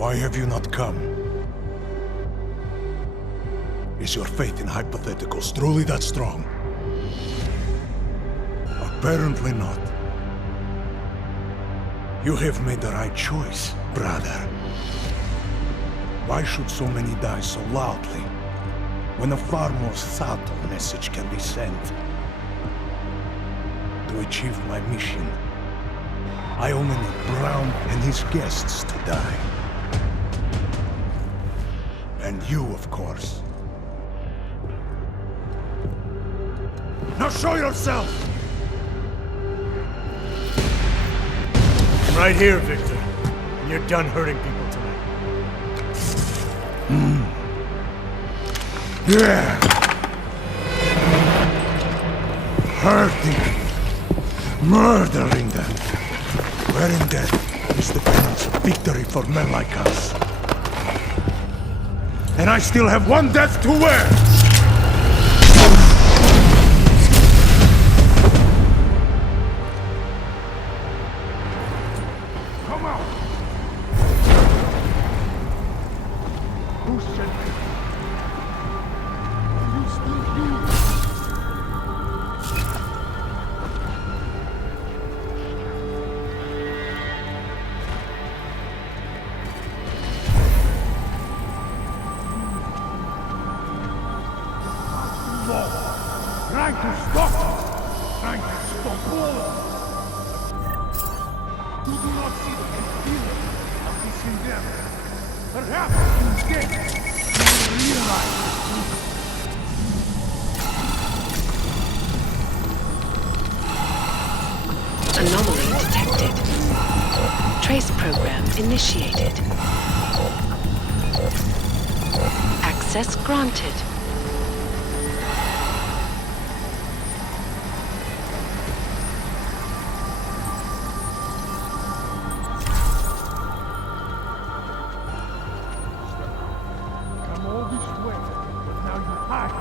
Why have you not come? Is your faith in hypotheticals truly that strong? Apparently not. You have made the right choice, brother. Why should so many die so loudly, when a far more subtle message can be sent? To achieve my mission, I only need Brown and his guests to die. And you, of course. Now show yourself! I'm right here, Victor. And you're done hurting people tonight. Yeah! Hurting. Murdering them. Wherein death is the penance of victory for men like us. And I still have one death to wear! Come out! Who sent you? You still here? Trying to stop us! Trying to stop all of us! You do not see the futility of this endeavor. Perhaps instead, you will realize the truth. Anomaly detected. Trace program initiated. Access granted. Come all this way, but now you hide.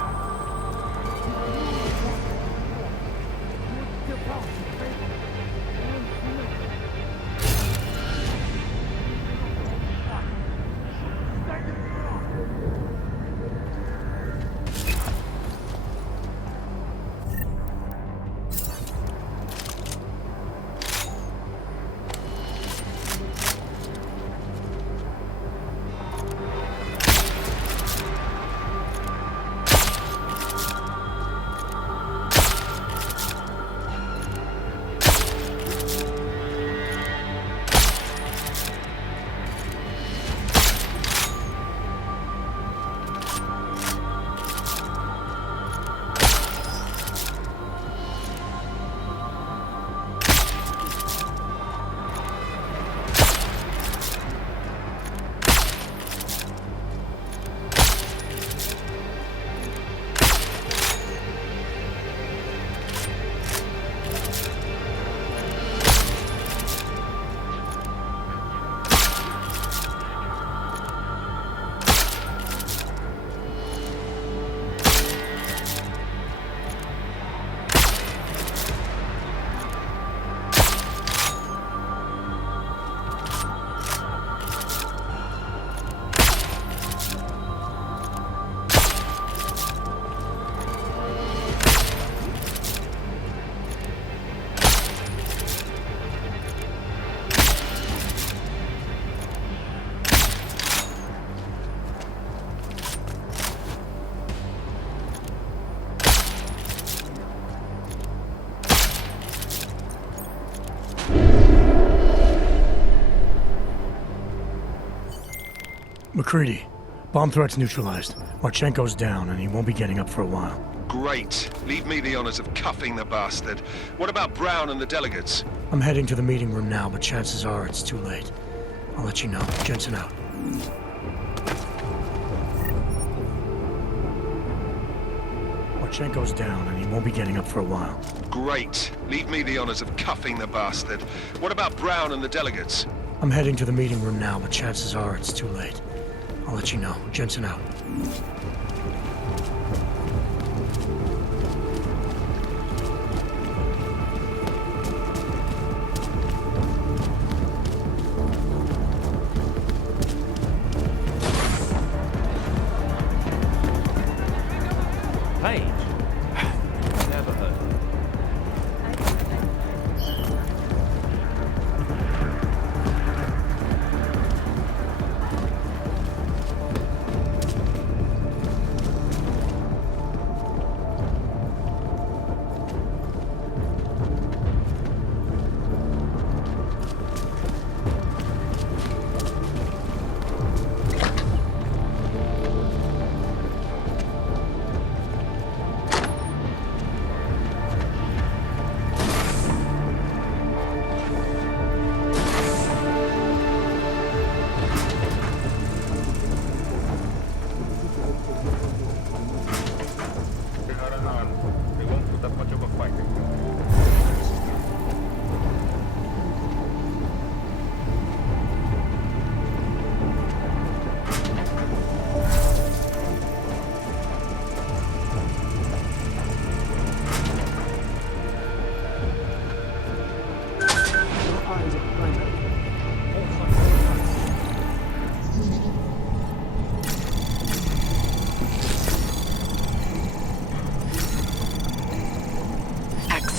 McCready, bomb threat's neutralized. Marchenko's down, and he won't be getting up for a while. Great. Leave me the honors of cuffing the bastard. What about Brown and the delegates? I'm heading to the meeting room now, but chances are it's too late. I'll let you know. Jensen out. Marchenko's down, and he won't be getting up for a while. Great. Leave me the honors of cuffing the bastard. What about Brown and the delegates? I'm heading to the meeting room now, but chances are it's too late. I'll let you know. Jensen out.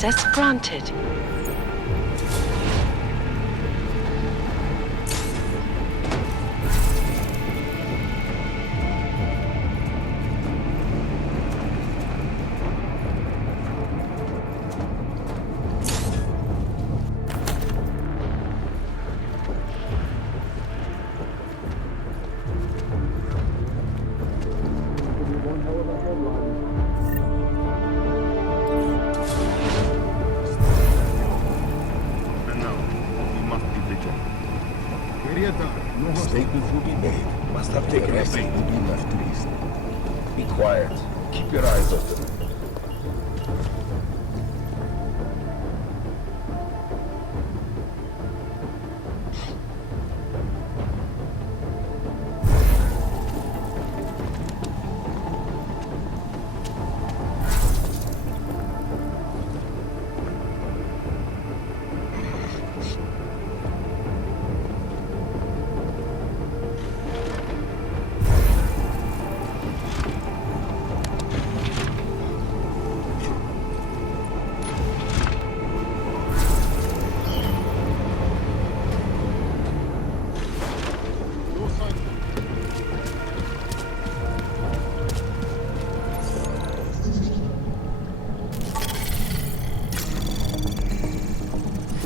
Access granted. Statements will be made. Must have taken a bait. Will be left east. Be quiet. Keep your eyes open.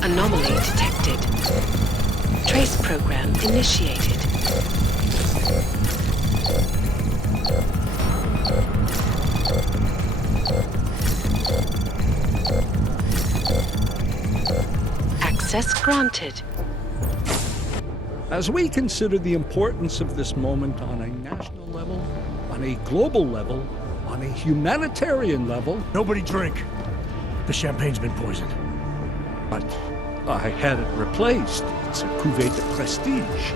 Anomaly detected. Trace program initiated. Access granted. As we consider the importance of this moment on a national level, on a global level, on a humanitarian level... Nobody drink. The champagne's been poisoned. But I had it replaced. It's a cuvée de prestige.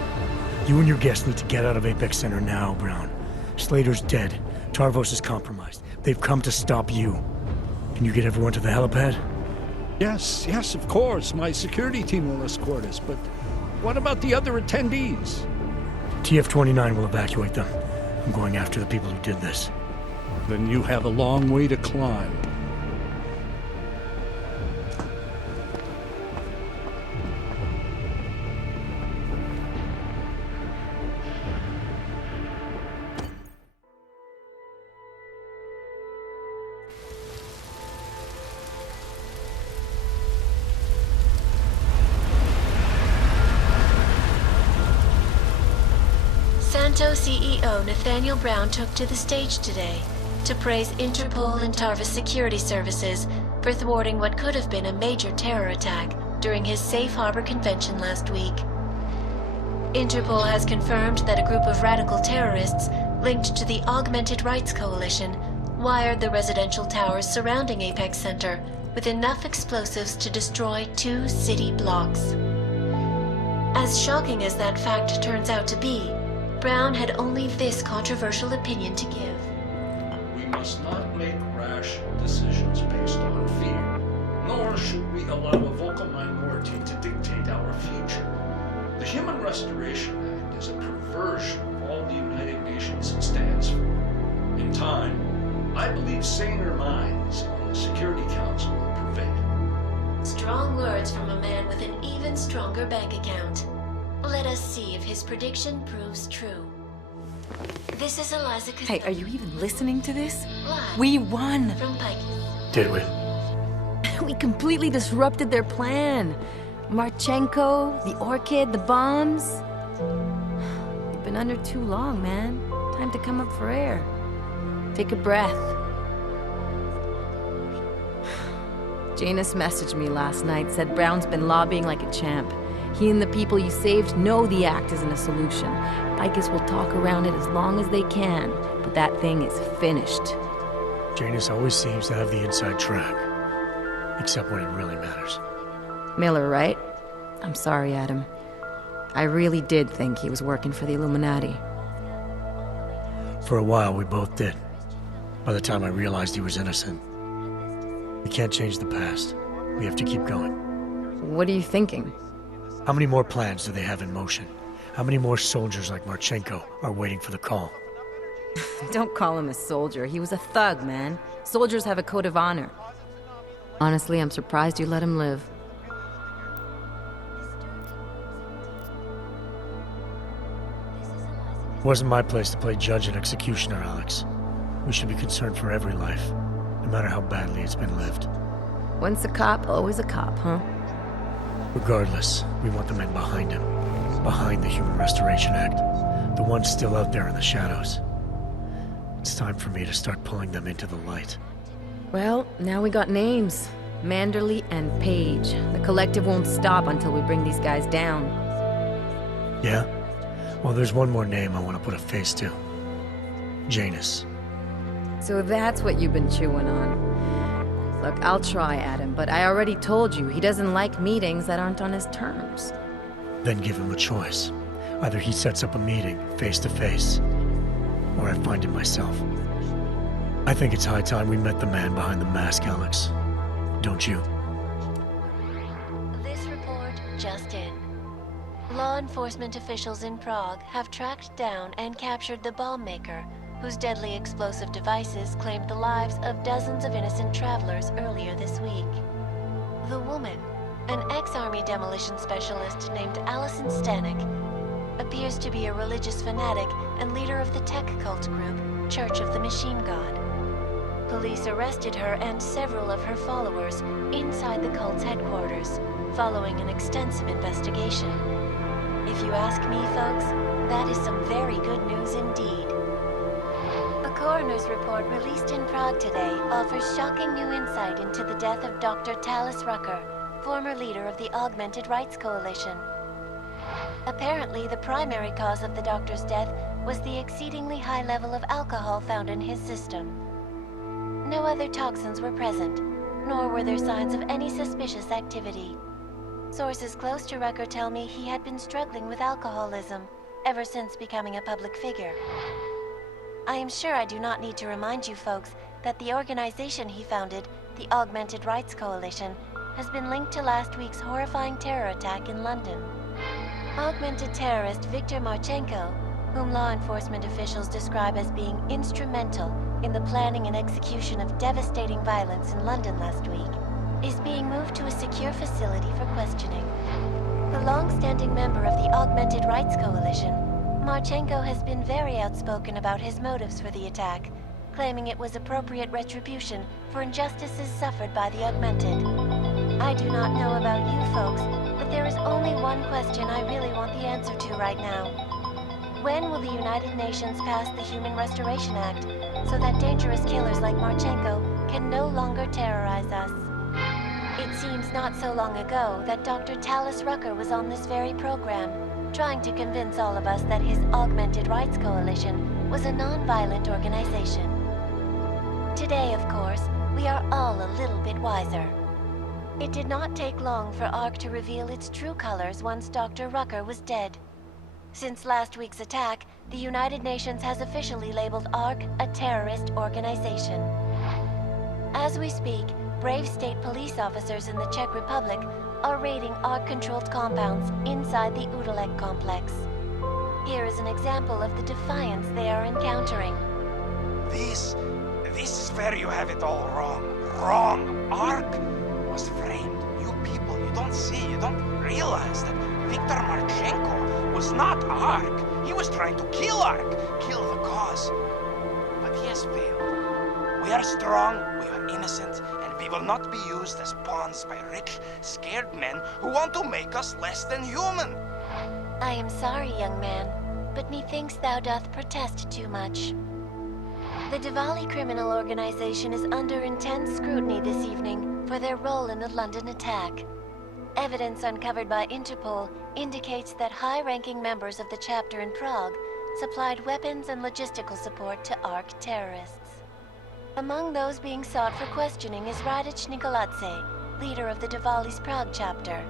You and your guests need to get out of Apex Center now, Brown. Slater's dead. Tarvos is compromised. They've come to stop you. Can you get everyone to the helipad? Yes, of course. My security team will escort us, but what about the other attendees? TF-29 will evacuate them. I'm going after the people who did this. Then you have a long way to climb. Santo CEO Nathaniel Brown took to the stage today to praise Interpol and Tarvis security services for thwarting what could have been a major terror attack during his Safe Harbor convention last week. Interpol has confirmed that a group of radical terrorists linked to the Augmented Rights Coalition wired the residential towers surrounding Apex Center with enough explosives to destroy 2 city blocks. As shocking as that fact turns out to be, Brown had only this controversial opinion to give. We must not make rash decisions based on fear, nor should we allow a vocal minority to dictate our future. The Human Restoration Act is a perversion of all the United Nations stands for. In time, I believe saner minds on the Security Council will prevail. Strong words from a man with an even stronger bank account. Let us see if his prediction proves true. This is Eliza Hey, are you even listening to this? Live We won! from PACIFIST. Did we? We completely disrupted their plan. Marchenko, the Orchid, the bombs. You've been under too long, man. Time to come up for air. Take a breath. Janus messaged me last night, said Brown's been lobbying like a champ. He and the people you saved know the act isn't a solution. Bikers will talk around it as long as they can, but that thing is finished. Janus always seems to have the inside track. Except when it really matters. Miller, right? I'm sorry, Adam. I really did think he was working for the Illuminati. For a while, we both did. By the time I realized he was innocent. We can't change the past. We have to keep going. What are you thinking? How many more plans do they have in motion? How many more soldiers like Marchenko are waiting for the call? Don't call him a soldier. He was a thug, man. Soldiers have a code of honor. Honestly, I'm surprised you let him live. Wasn't my place to play judge and executioner, Alex. We should be concerned for every life, no matter how badly it's been lived. Once a cop, always a cop, huh? Regardless, we want the men behind him. Behind the Human Restoration Act. The ones still out there in the shadows. It's time for me to start pulling them into the light. Well, now we got names. Manderley and Page. The collective won't stop until we bring these guys down. Yeah? Well, there's one more name I want to put a face to. Janus. So that's what you've been chewing on. Look, I'll try, Adam, but I already told you he doesn't like meetings that aren't on his terms. Then give him a choice. Either he sets up a meeting, face to face, or I find it myself. I think it's high time we met the man behind the mask, Alex. Don't you? This report just in. Law enforcement officials in Prague have tracked down and captured the bomb maker, whose deadly explosive devices claimed the lives of dozens of innocent travelers earlier this week. The woman, an ex-army demolition specialist named Allison Stanek, appears to be a religious fanatic and leader of the tech cult group, Church of the Machine God. Police arrested her and several of her followers inside the cult's headquarters, following an extensive investigation. If you ask me, folks, that is some very good news indeed. A coroner's report released in Prague today offers shocking new insight into the death of Dr. Talis Rucker, former leader of the Augmented Rights Coalition. Apparently, the primary cause of the doctor's death was the exceedingly high level of alcohol found in his system. No other toxins were present, nor were there signs of any suspicious activity. Sources close to Rucker tell me he had been struggling with alcoholism ever since becoming a public figure. I am sure I do not need to remind you folks that the organization he founded, the Augmented Rights Coalition, has been linked to last week's horrifying terror attack in London. Augmented terrorist Viktor Marchenko, whom law enforcement officials describe as being instrumental in the planning and execution of devastating violence in London last week, is being moved to a secure facility for questioning. The long-standing member of the Augmented Rights Coalition, Marchenko has been very outspoken about his motives for the attack, claiming it was appropriate retribution for injustices suffered by the Augmented. I do not know about you folks, but there is only one question I really want the answer to right now. When will the United Nations pass the Human Restoration Act so that dangerous killers like Marchenko can no longer terrorize us? It seems not so long ago that Dr. Talis Rucker was on this very program, trying to convince all of us that his Augmented Rights Coalition was a non-violent organization. Today, of course, we are all a little bit wiser. It did not take long for ARC to reveal its true colors once Dr. Rucker was dead. Since last week's attack, the United Nations has officially labeled ARC a terrorist organization. As we speak, brave state police officers in the Czech Republic are raiding ARC-controlled compounds inside the Udalek complex. Here is an example of the defiance they are encountering. This is where you have it all wrong. Wrong! ARC was framed. You people, you don't see, you don't realize that Viktor Marchenko was not ARC. He was trying to kill ARC, kill the cause. But he has failed. We are strong, we are innocent, and we will not be used as pawns by rich, scared men who want to make us less than human. I am sorry, young man, but methinks thou doth protest too much. The Diwali criminal organization is under intense scrutiny this evening for their role in the London attack. Evidence uncovered by Interpol indicates that high-ranking members of the chapter in Prague supplied weapons and logistical support to ARC terrorists. Among those being sought for questioning is Radic Nikoladze, leader of the Diwali's Prague chapter.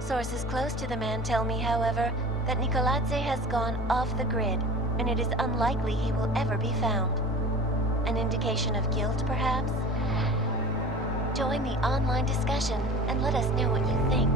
Sources close to the man tell me, however, that Nikoladze has gone off the grid, and it is unlikely he will ever be found. An indication of guilt, perhaps? Join the online discussion and let us know what you think.